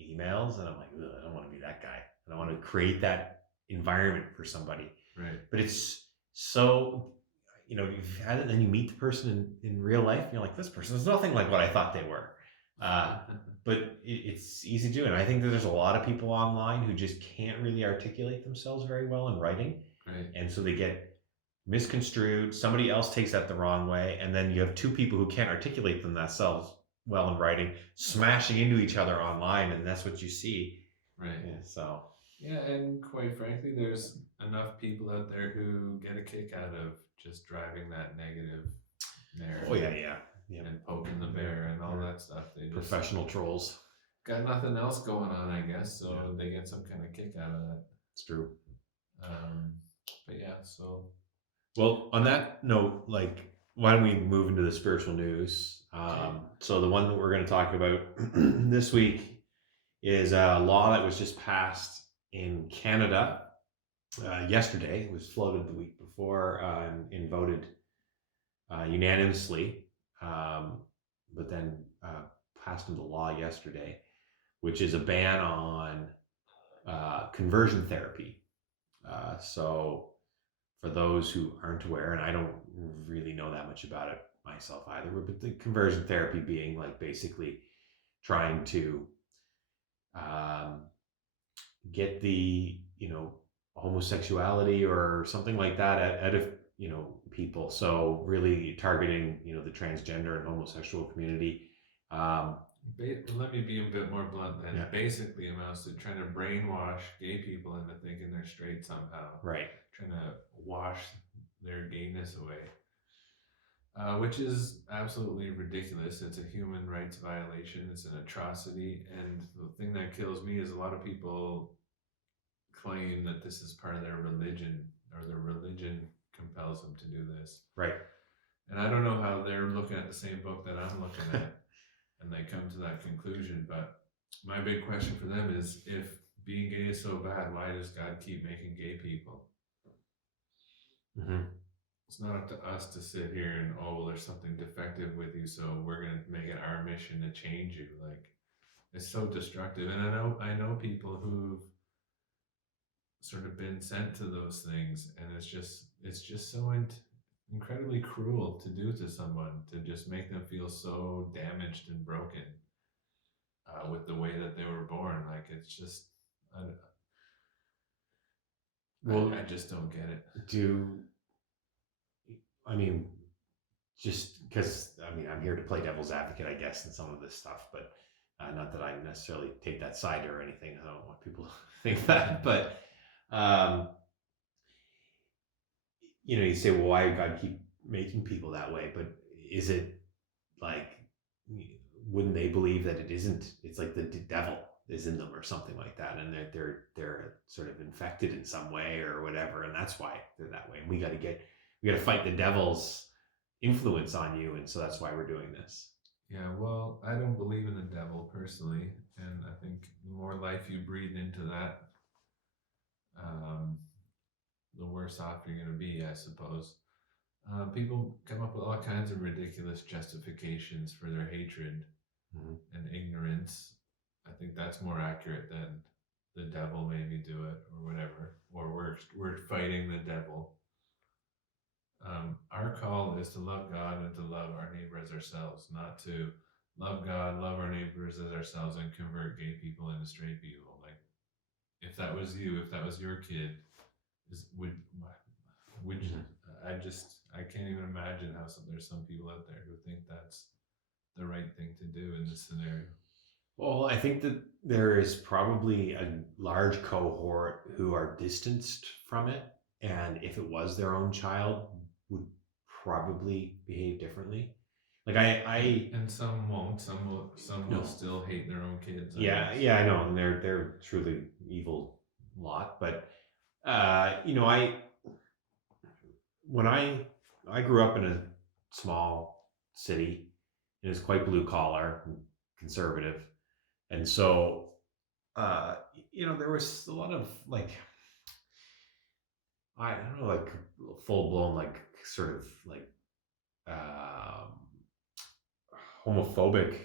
emails, and I'm like, I don't want to be that guy. I don't want to create that environment for somebody. Right. But it's so, you've had it, and then you meet the person in real life, and you're like, this person is nothing like what I thought they were. But it's easy to do, and I think that there's a lot of people online who just can't really articulate themselves very well in writing, right? And so they get misconstrued. Somebody else takes that the wrong way, and then you have two people who can't articulate themselves well in writing smashing into each other online, and that's what you see. Right. Yeah, and quite frankly, there's enough people out there who get a kick out of just driving that negative narrative. Oh yeah. And poking the bear and all that stuff. They just professional trolls got nothing else going on, I guess, so they get some kind of kick out of that. It's true. But yeah, so well, on that note, like, why don't we move into the spiritual news? So the one that we're going to talk about this week is a law that was just passed in Canada yesterday. It was floated the week before and voted unanimously, but then passed into law yesterday, which is a ban on conversion therapy. So for those who aren't aware, and I don't really know that much about it myself either, but the conversion therapy being like basically trying to get the, homosexuality or something like that out of, people. So really targeting, the transgender and homosexual community. Let me be a bit more blunt then. Yeah. Basically amounts to trying to brainwash gay people into thinking they're straight somehow. Right. Trying to wash their gayness away. Which is absolutely ridiculous. It's a human rights violation. It's an atrocity. And the thing that kills me is a lot of people claim that this is part of their religion, or their religion compels them to do this. Right. And I don't know how they're looking at the same book that I'm looking at and they come to that conclusion. But my big question for them is, if being gay is so bad, why does God keep making gay people? Mm-hmm. It's not up to us to sit here and, oh, well, there's something defective with you, so we're going to make it our mission to change you. Like, it's so destructive. And I know people who've sort of been sent to those things, and it's just so incredibly cruel to do to someone, to just make them feel so damaged and broken with the way that they were born. Like, it's just, I just don't get it. Just because, I'm here to play devil's advocate, I guess, in some of this stuff, but not that I necessarily take that side or anything. I don't want people to think that, but, you say, well, why did God keep making people that way? But is it like, wouldn't they believe that it isn't? It's like the devil is in them or something like that, and they're sort of infected in some way or whatever, and that's why they're that way. And we got to fight the devil's influence on you, and so that's why we're doing this. Yeah, well, I don't believe in the devil personally, and I think the more life you breathe into that, the worse off you're going to be, I suppose. People come up with all kinds of ridiculous justifications for their hatred and ignorance. I think that's more accurate than the devil made me do it or whatever, or we're fighting the devil. Our call is to love God and to love our neighbor as ourselves, not to love God, love our neighbors as ourselves, and convert gay people into straight people. Like, if that was you, if that was your kid, would you? I can't even imagine how there's some people out there who think that's the right thing to do in this scenario. Well, I think that there is probably a large cohort who are distanced from it, and if it was their own child, would probably behave differently. Like and some won't. Some will still hate their own kids. I know, and they're truly evil lot. But when I grew up in a small city, it was quite blue collar, and conservative, and so there was a lot of like, I don't know, like full blown like sort of like homophobic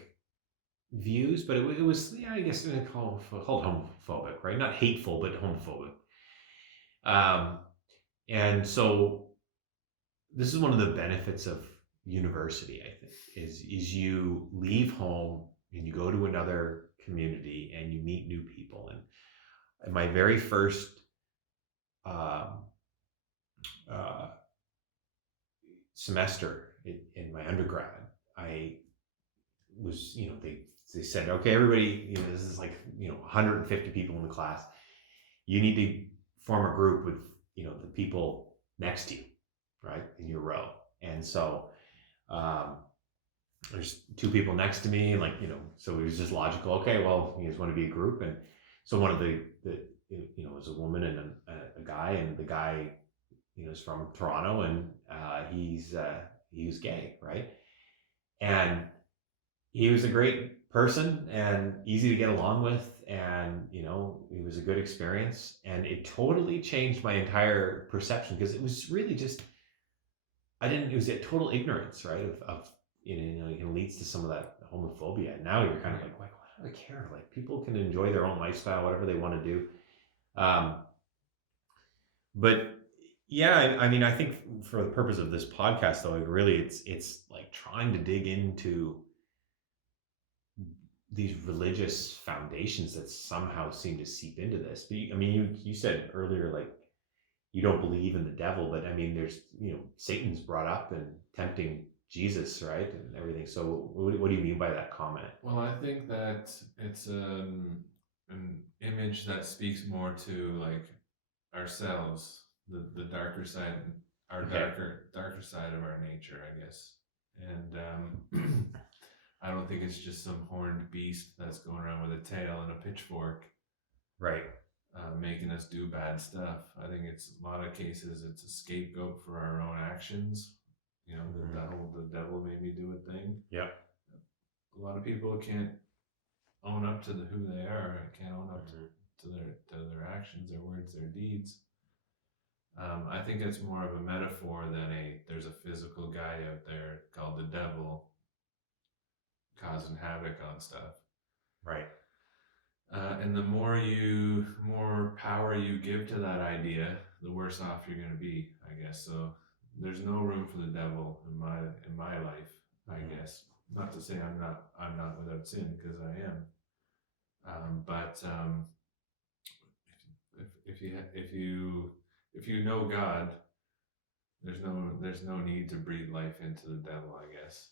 views, but it was, I guess called homophobic, right? Not hateful, but homophobic. And so this is one of the benefits of university, I think, is you leave home and you go to another community and you meet new people. And my very first semester in my undergrad, I was, they said, okay, everybody, this is like, 150 people in the class. You need to form a group with, the people next to you, right, in your row. And so there's two people next to me, like, so it was just logical. Okay, well, you guys want to be a group. And so one of the was a woman and a guy, and the guy, is from Toronto, and he was gay, right? And he was a great person and easy to get along with, and you know, it was a good experience, and it totally changed my entire perception, because it was really just it was a total ignorance, right, of you know, it leads to some of that homophobia. Now you're kind of like, why do I care? Like, people can enjoy their own lifestyle, whatever they want to do. But yeah, I mean, I think for the purpose of this podcast, though, like, really, it's like trying to dig into these religious foundations that somehow seem to seep into this. But I mean, you said earlier, like, you don't believe in the devil, but I mean, there's, you know, Satan's brought up and tempting Jesus, right, and everything. So what do you mean by that comment? Well, I think that it's an image that speaks more to like ourselves, the darker side, our darker side of our nature, I guess. And I don't think it's just some horned beast that's going around with a tail and a pitchfork, right, making us do bad stuff. I think it's a lot of cases it's a scapegoat for our own actions. You know, the devil made me do a thing. Yeah. A lot of people can't own up to who they are. Can't own up to their actions, their words, their deeds. I think it's more of a metaphor than there's a physical guy out there called the devil causing havoc on stuff. Right. And the more power you give to that idea, the worse off you're going to be, I guess. So there's no room for the devil in my life, I guess. Not to say I'm not without sin, because I am. But if you know God, there's no need to breathe life into the devil, I guess.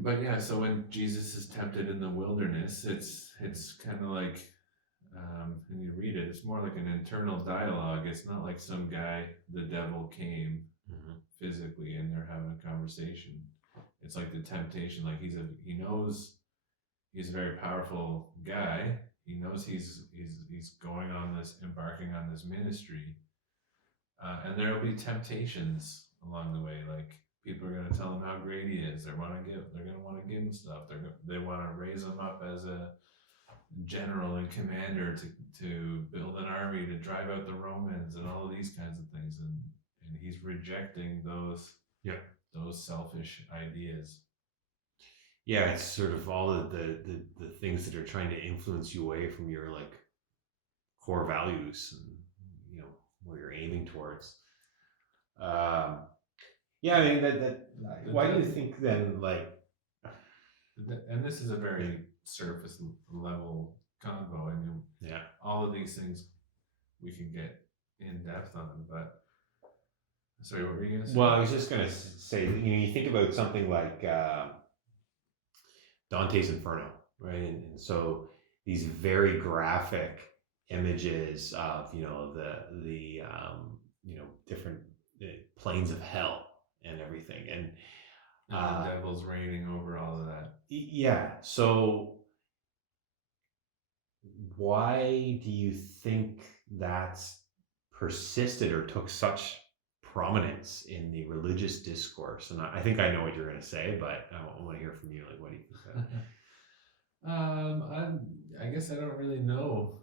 But yeah, so when Jesus is tempted in the wilderness, it's kind of like, and you read it, it's more like an internal dialogue. It's not like some guy, the devil came physically and they're having a conversation. It's like the temptation, like he knows he's a very powerful guy. He knows he's embarking on this ministry, and there will be temptations along the way. Like, people are going to tell him how great he is. They're going to want to give him stuff. They want to raise him up as a general and commander to build an army to drive out the Romans and all of these kinds of things. And he's rejecting those selfish ideas. Yeah, it's sort of all of the things that are trying to influence you away from your like core values and, you know, where you're aiming towards. Yeah, I mean that. Why do you think then, like? And this is a very surface level convo. I mean, yeah, all of these things we can get in depth on, but sorry, what were you gonna say? Well, I was just gonna say, you know, you think about something like Dante's Inferno, right? And so these very graphic images of, you know, the you know, different planes of hell and everything, and the devil's reigning over all of that. Yeah. So why do you think that's persisted or took such prominence in the religious discourse? And I think I know what you're going to say, but I want to hear from you. Like, what do you think? I guess I don't really know.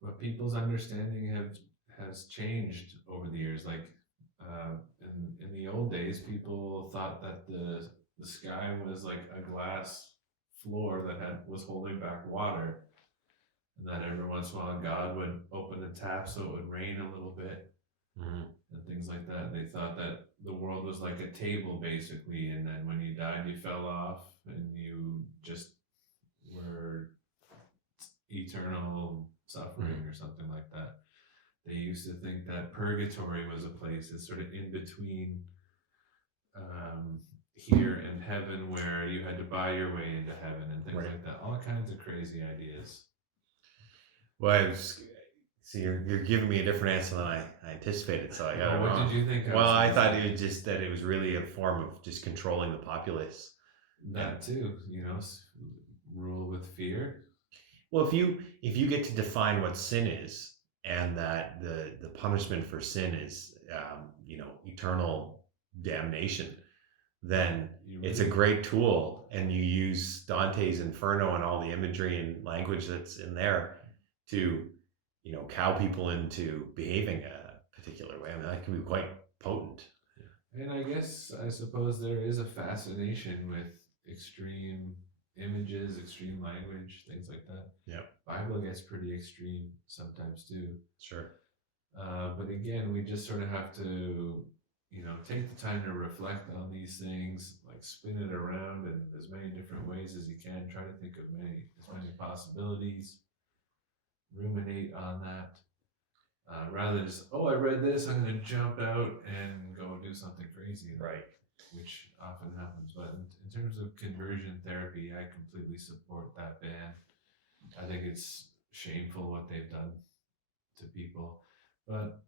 But people's understanding has changed over the years. Like, in the old days, people thought that the sky was like a glass floor that was holding back water, and that every once in a while God would open the tap so it would rain a little bit, and things like that. They thought that the world was like a table, basically, and then when you died, you fell off, and you just were eternal suffering or something like that. They used to think that purgatory was a place that's sort of in between here and heaven, where you had to buy your way into heaven and things like that. All kinds of crazy ideas. Well, so you're giving me a different answer than I anticipated. So I got it wrong. What did you think? Well, I thought it was just that it was really a form of just controlling the populace. That too, you know, rule with fear. Well, if you get to define what sin is, and that the punishment for sin is, you know, eternal damnation, then You it's a really- great tool, and you use Dante's Inferno and all the imagery and language that's in there to, cow people into behaving a particular way. I mean, that can be quite potent. And I suppose there is a fascination with extreme images, extreme language, things like that. Yeah, Bible gets pretty extreme sometimes too. sure. But again, we just sort of have to, take the time to reflect on these things, like spin it around in as many different ways as you can. Try to think of as many possibilities. Ruminate on that. Rather than just, I read this, I'm going to jump out and go do something crazy. Right. Which often happens. But in terms of conversion therapy, I completely support that ban. I think it's shameful what they've done to people. But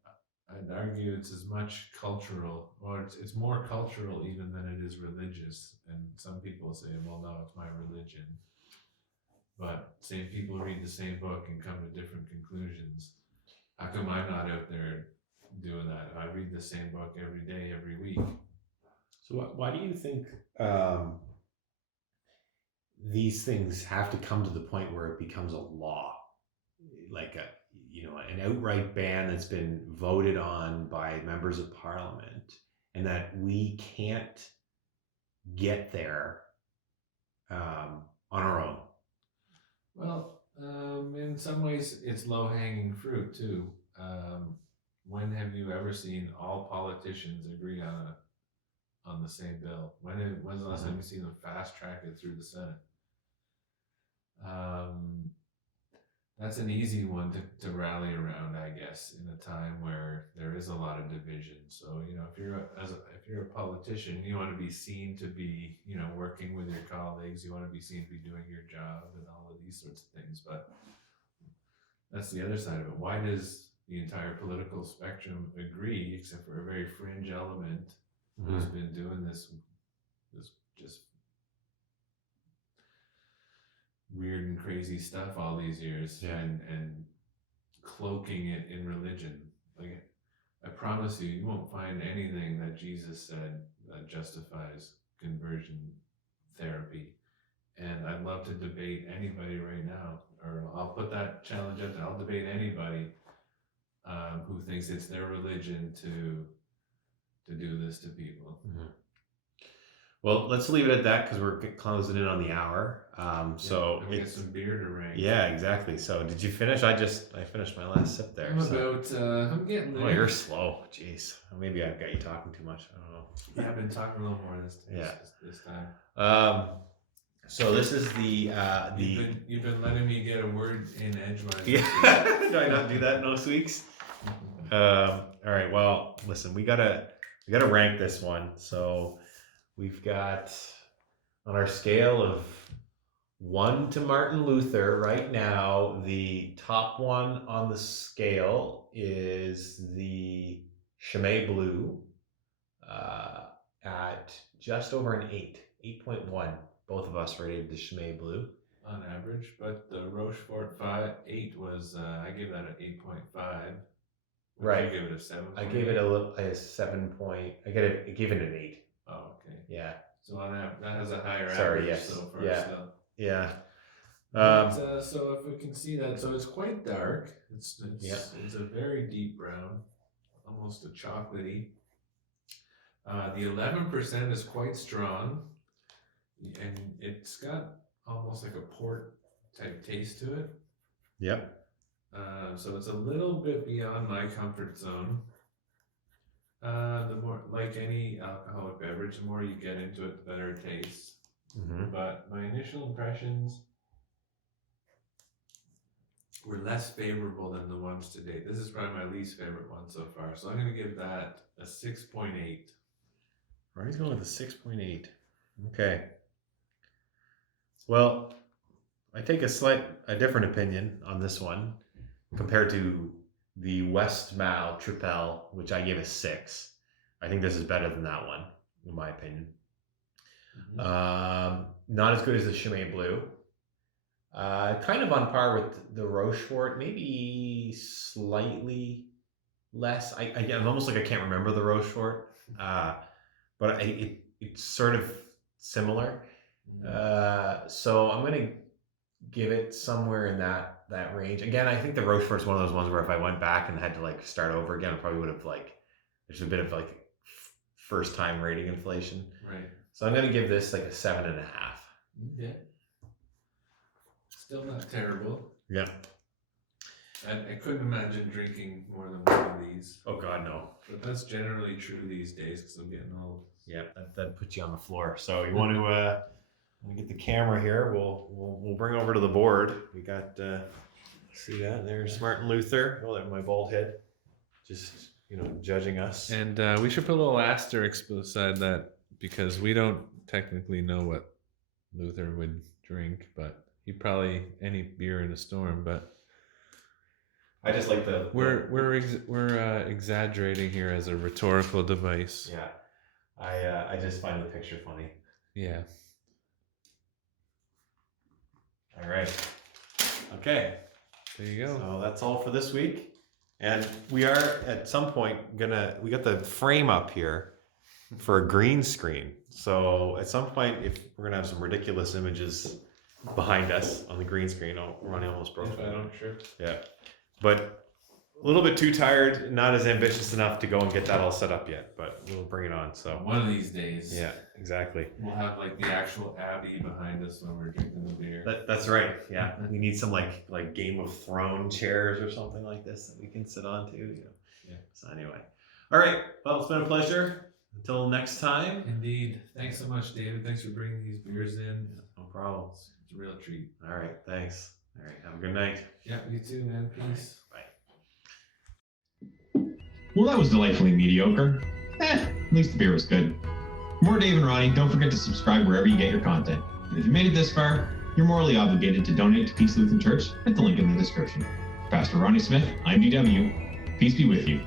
I'd argue it's as much cultural, or it's more cultural even than it is religious. And some people say, well, no, it's my religion. But same people read the same book and come to different conclusions. How come I'm not out there doing that? I read the same book every day, every week. So why do you think these things have to come to the point where it becomes a law, like an outright ban that's been voted on by members of parliament, and that we can't get there on our own? Well, in some ways, it's low-hanging fruit too. When have you ever seen all politicians agree on the same bill? When's the last time you seen them fast track it through the Senate? That's an easy one to rally around, I guess, in a time where there is a lot of division. So, if you're a politician, you want to be seen to be, working with your colleagues. You want to be seen to be doing your job and all of these sorts of things. But that's the other side of it. Why does the entire political spectrum agree, except for a very fringe element who's been doing this just weird and crazy stuff all these years, and cloaking it in religion? Like, I promise you won't find anything that Jesus said that justifies conversion therapy. And I'd love to debate anybody right now, or I'll put that challenge out there. I'll debate anybody who thinks it's their religion to do this to people. Well, let's leave it at that because we're closing in on the hour. So we get some beer to rank. Yeah, exactly. So did you finish? I finished my last sip there. I'm getting there. Oh, you're slow. Jeez. Maybe I've got you talking too much. I don't know. Yeah, I've been talking a little more this time. So this is the You've been letting me get a word in edgewise. Yeah. Do I not do that most weeks? All right. Well, listen, we gotta rank this one. So we've got, on our scale of 1 to Martin Luther right now, the top one on the scale is the Chimay Blue at just over an 8.1. Both of us rated the Chimay Blue on average, but the Rochefort 8 was I gave that an 8.5. Right. You give it a 7. I gave it a 7 point. I gave it an 8. Oh, okay. Yeah. So on that has a higher Sorry, average. yes. So far, Yeah. still. Yeah. So if we can see that, so it's quite dark. It's a very deep brown, almost a chocolatey. The 11% is quite strong, and it's got almost like a port type taste to it. Yep. So it's a little bit beyond my comfort zone. The more, like any alcoholic beverage, the more you get into it, the better it tastes. But my initial impressions were less favorable than the ones to date. This is probably my least favorite one so far. So I'm going to give that a 6.8. Ronnie's going with a 6.8. Okay. Well, I take a different opinion on this one compared to the Westmalle Tripel, which I gave a 6. I think this is better than that one, in my opinion. Not as good as the Chimay Blue. Kind of on par with the Rochefort, maybe slightly less. I'm almost like I can't remember the Rochefort. but it's sort of similar. So I'm gonna give it somewhere in that range. Again, I think the Rochefort's one of those ones where if I went back and had to like start over again, I probably would have there's a bit of like first time rating inflation. Right. So I'm gonna give this like a 7.5. Yeah. Still not terrible. Yeah. I couldn't imagine drinking more than one of these. Oh God, no. But that's generally true these days because I'm getting old. Yeah, that puts you on the floor. So you want to get the camera here. We'll bring over to the board. We got see that there's Martin Luther. Oh, there's my bald head. Just judging us. And we should put a little asterisk beside that because we don't technically know what Luther would drink, but he probably any beer in a storm. But I just like we're exaggerating here as a rhetorical device. Yeah, I just find the picture funny. Yeah. All right. Okay. There you go. So that's all for this week. And we are at some point we got the frame up here for a green screen. So at some point, if we're gonna have some ridiculous images behind us on the green screen, Ronnie almost broke it. If I don't trip. Yeah. But a little bit too tired, not as ambitious enough to go and get that all set up yet, but we'll bring it on. So One of these days. yeah, exactly. We'll have like the actual Abbey behind us when we're drinking the beer. That's right. Yeah, we need some like Game of Thrones chairs or something like this that we can sit on too. Yeah. So anyway, all right. Well, it's been a pleasure. Until next time. Indeed. Thanks so much, David. Thanks for bringing these beers in. No problem. It's a real treat. All right. Thanks. All right. Have a good night. Yeah, you too, man. Peace. Bye. Well, that was delightfully mediocre. At least the beer was good. For more Dave and Ronnie, don't forget to subscribe wherever you get your content. And if you made it this far, you're morally obligated to donate to Peace Lutheran Church at the link in the description. Pastor Ronnie Smith, IMDW. Peace be with you.